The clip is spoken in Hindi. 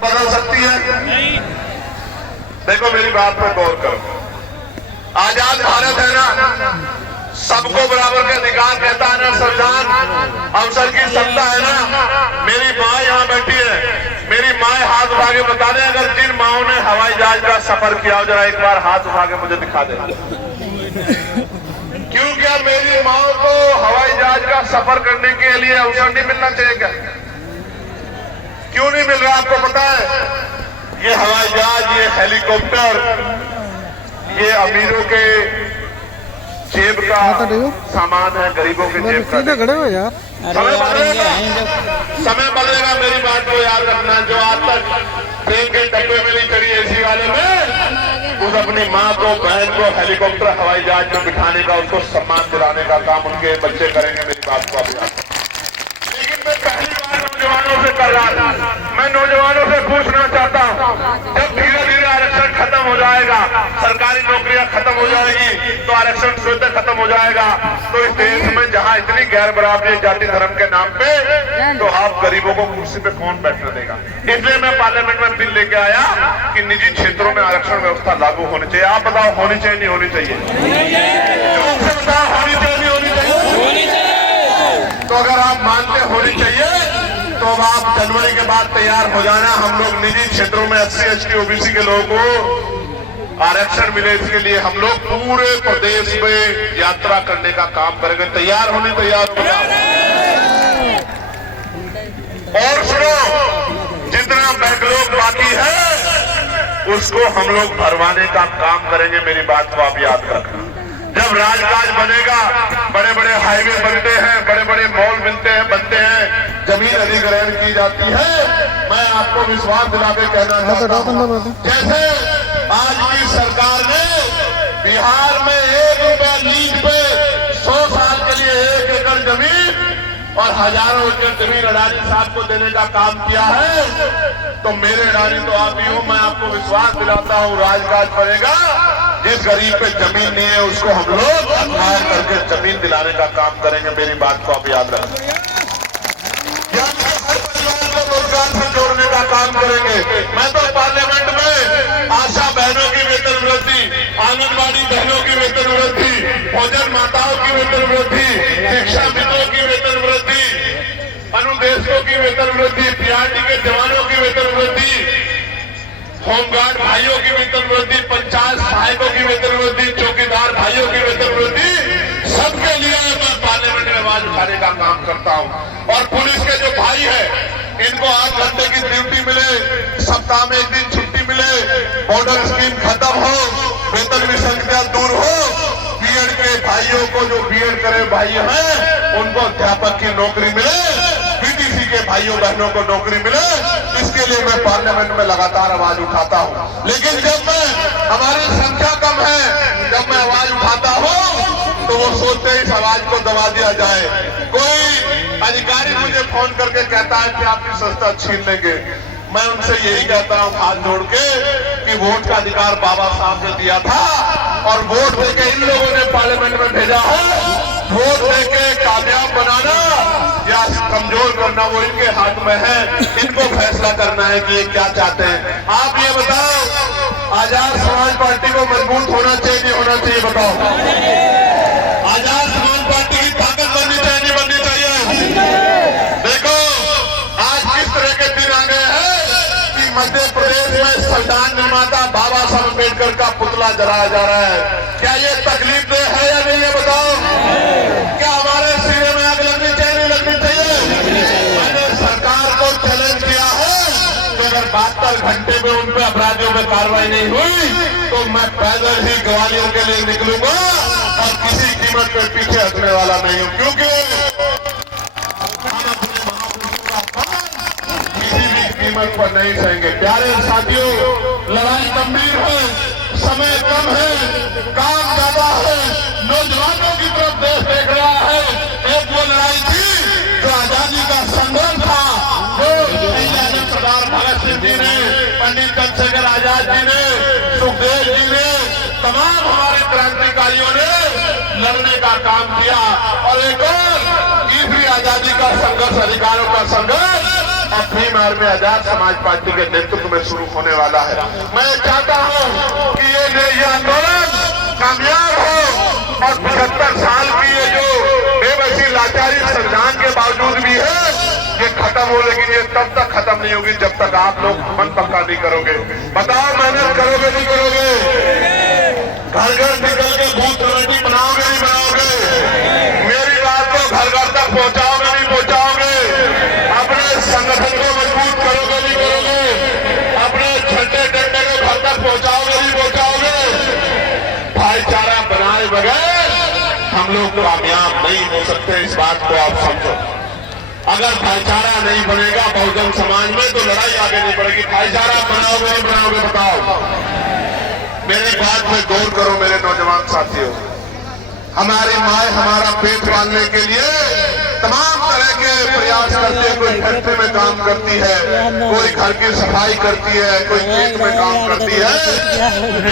बदल सकती है? देखो मेरी बात पर गौर करो। आजाद भारत है ना, सबको बराबर के अधिकार कहता है ना, संविधान अवसर की सत्ता है ना। मेरी माँ यहाँ बैठी है, मेरी माँ हाथ उठा के बता दे अगर जिन माओं ने हवाई जहाज का सफर किया हो, जरा एक बार हाथ उठा के मुझे दिखा दे। क्यों क्या मेरी माँ को हवाई जहाज का सफर करने के लिए अवसर नहीं मिलना चाहिए क्या? क्यों नहीं मिल रहा? आपको पता है ये हवाई जहाज, ये हेलीकॉप्टर, ये अमीरों के जेब का सामान है, गरीबों के जेब का। खड़े हो यार, समय बदलेगा। मेरी बात को याद रखना, जो आज तक ट्रेन के डब्बे में नहीं चढ़ी एसी वाले में, उस अपनी माँ को, बहन को हेलीकॉप्टर हवाई जहाज में बिठाने का, उसको सम्मान दिलाने का काम उनके बच्चे करेंगे। मेरी बात को अभी, लेकिन मैं पहली बार नौजवानों से कर रहा था, मैं नौजवानों से पूछना चाहता हूँ, जब धीरे धीरे आरक्षण खत्म हो जाएगा, सरकारी नौकरियां खत्म हो जाएगी, तो आरक्षण सुविधा खत्म हो जाएगा, तो इस देश में जहां इतनी गैर बराबरी जाति धर्म के नाम पे, तो आप गरीबों को कुर्सी पे कौन बैठने देगा? इसलिए मैं पार्लियामेंट में बिल लेके आया कि निजी क्षेत्रों में आरक्षण व्यवस्था लागू होनी चाहिए। आप बताओ होनी चाहिए नहीं होनी चाहिए? बताओ होनी चाहिए नहीं होनी चाहिए? तो अगर आप मानते होनी चाहिए तो आप जनवरी के बाद तैयार हो जाना। हम लोग निजी क्षेत्रों में SC ST OBC के लोगों को आरक्षण मिले, इसके लिए हम लोग पूरे प्रदेश में यात्रा करने का काम करेंगे। तैयार होने, तैयार हो जाओ। और सुनो, जितना बैकलॉग बाकी है उसको हम लोग भरवाने का काम करेंगे। मेरी बात को आप याद रखना। जब राजकाज बनेगा, बड़े बड़े हाईवे बनते हैं, बड़े बड़े मॉल बनते हैं, जमीन अधिग्रहण की जाती है, मैं आपको विश्वास दिला के कहना चाहता हूं, जैसे आज की सरकार ने बिहार में 1 रुपया लीज पे 100 साल के लिए 1 एकड़ जमीन और हजारों एकड़ जमीन अडानी साहब को देने का काम किया है, तो मेरे अडानी तो आप ही हो। मैं आपको विश्वास दिलाता हूं, राजकाज बनेगा, जिस गरीब पे जमीन नहीं है उसको हम लोग अखबार करके जमीन दिलाने का काम करेंगे। मेरी बात को आप याद रखें। हर परिवार को रोजगार से जोड़ने का काम करेंगे। मैं तो पार्लियामेंट में आशा बहनों की वेतन वृद्धि, आंगनबाड़ी बहनों की वेतन वृद्धि, भोजन माताओं की वेतन वृद्धि, शिक्षा मित्रों की वेतन वृद्धि, अनुदेशकों की वेतन वृद्धि, PRT के जवानों की वेतन वृद्धि, होमगार्ड भाइयों की वेतन वृद्धि, पंचायत सहायकों की वेतन वृद्धि, चौकीदार भाइयों की वेतन वृद्धि, सबके लिए मैं पार्लियामेंट में आवाज उठाने का काम करता हूं। और पुलिस के जो भाई है, इनको 8 घंटे की ड्यूटी मिले, सप्ताह में 1 दिन छुट्टी मिले, बॉर्डर स्कीम खत्म हो, वेतन विसंगतियां दूर हो, बीएड के भाइयों को, जो बीएड करे भाई हैं, उनको अध्यापक की नौकरी मिले, BTC के भाइयों बहनों को नौकरी मिले, इसके लिए मैं पार्लियामेंट में लगातार आवाज उठाता हूं। लेकिन जब मैं, हमारी संख्या कम है, जब मैं आवाज उठाता हूं तो वो सोचते ही इस आवाज को दबा दिया जाए। कोई अधिकारी मुझे फोन करके कहता है कि आपकी संस्था छीन लेंगे। मैं उनसे यही कहता हूं हाथ जोड़ के कि वोट का अधिकार बाबा साहब ने दिया था और वोट देके इन लोगों ने पार्लियामेंट में भेजा है। वोट देके कामयाब बनाना या कमजोर करना वो इनके हाथ में है। इनको फैसला करना है कि ये क्या चाहते हैं। आप ये बताओ, आजाद समाज पार्टी को मजबूत होना चाहिए नहीं होना चाहिए? बताओ, आजाद समाज पार्टी की ताकत बननी चाहिए नहीं बननी चाहिए? देखो आज किस तरह के दिन आ गए हैं कि मध्य प्रदेश में संविधान निर्माता बाबा साहब अम्बेडकर का पुतला जलाया जा रहा है। क्या ये तकलीफ दे है या नहीं है? बताओ, क्या हमारे सीने में आग लगनी चाहिए नहीं लगनी चाहिए? मैंने सरकार को चैलेंज किया है कि अगर 72 घंटे में उन पे अपराधियों में कार्रवाई नहीं हुई तो मैं पैदल ही ग्वालियर के लिए निकलूंगा और किसी कीमत पे पीछे हटने वाला नहीं हूं, क्योंकि हम अपने महापुरुषों का अपमान किसी भी कीमत पर नहीं सहेंगे। प्यारे साथियों, लड़ाई गंभीर है, समय कम है, काम ज्यादा है, नौजवानों की तरफ देश देख रहा है। एक वो लड़ाई थी जो आजादी का संघर्ष था, जो सरदार भगत सिंह जी ने, पंडित चंद्रशेखर आजाद जी ने, सुखदेव जी ने, तमाम हमारे क्रांतिकारियों ने लड़ने का काम किया। और एक और तीसरी आजादी का संघर्ष, अधिकारों का संघर्ष, अपनी मार में आजाद समाज पार्टी के नेतृत्व में शुरू होने वाला है। मैं चाहता हूं कि ये आंदोलन कामयाब हो और 75 साल की ये जो बेबसी लाचारी संविधान के बावजूद भी है ये खत्म हो, लेकिन ये तब तक खत्म नहीं होगी जब तक आप लोग मन पक्का नहीं करोगे। बताओ मेहनत करोगे नहीं करोगे? घर घर निकल के बूथ कमेटी बनाओगे नहीं बनाओगे? मेरी बात को घर घर तक पहुंचाओगे नहीं पहुंचाओगे? अपने संगठन को मजबूत करोगे नहीं करोगे? अपने झंडे डंडे को घर तक पहुंचाओगे नहीं पहुंचाओगे? भाईचारा बनाए बगैर हम लोग कामयाब नहीं हो सकते, इस बात को आप समझो। अगर भाईचारा नहीं बनेगा बहुजन समाज में तो लड़ाई आगे नहीं बढ़ेगी। भाईचारा बनाओगे नहीं बनाओगे? बताओ। मेरी बात में गौर करो मेरे नौजवान साथियों। हमारी माए हमारा पेट पालने के लिए तमाम तरह के प्रयास करती है। कोई फैक्ट्री में काम करती है, कोई घर की सफाई करती है, कोई खेत में काम करती है।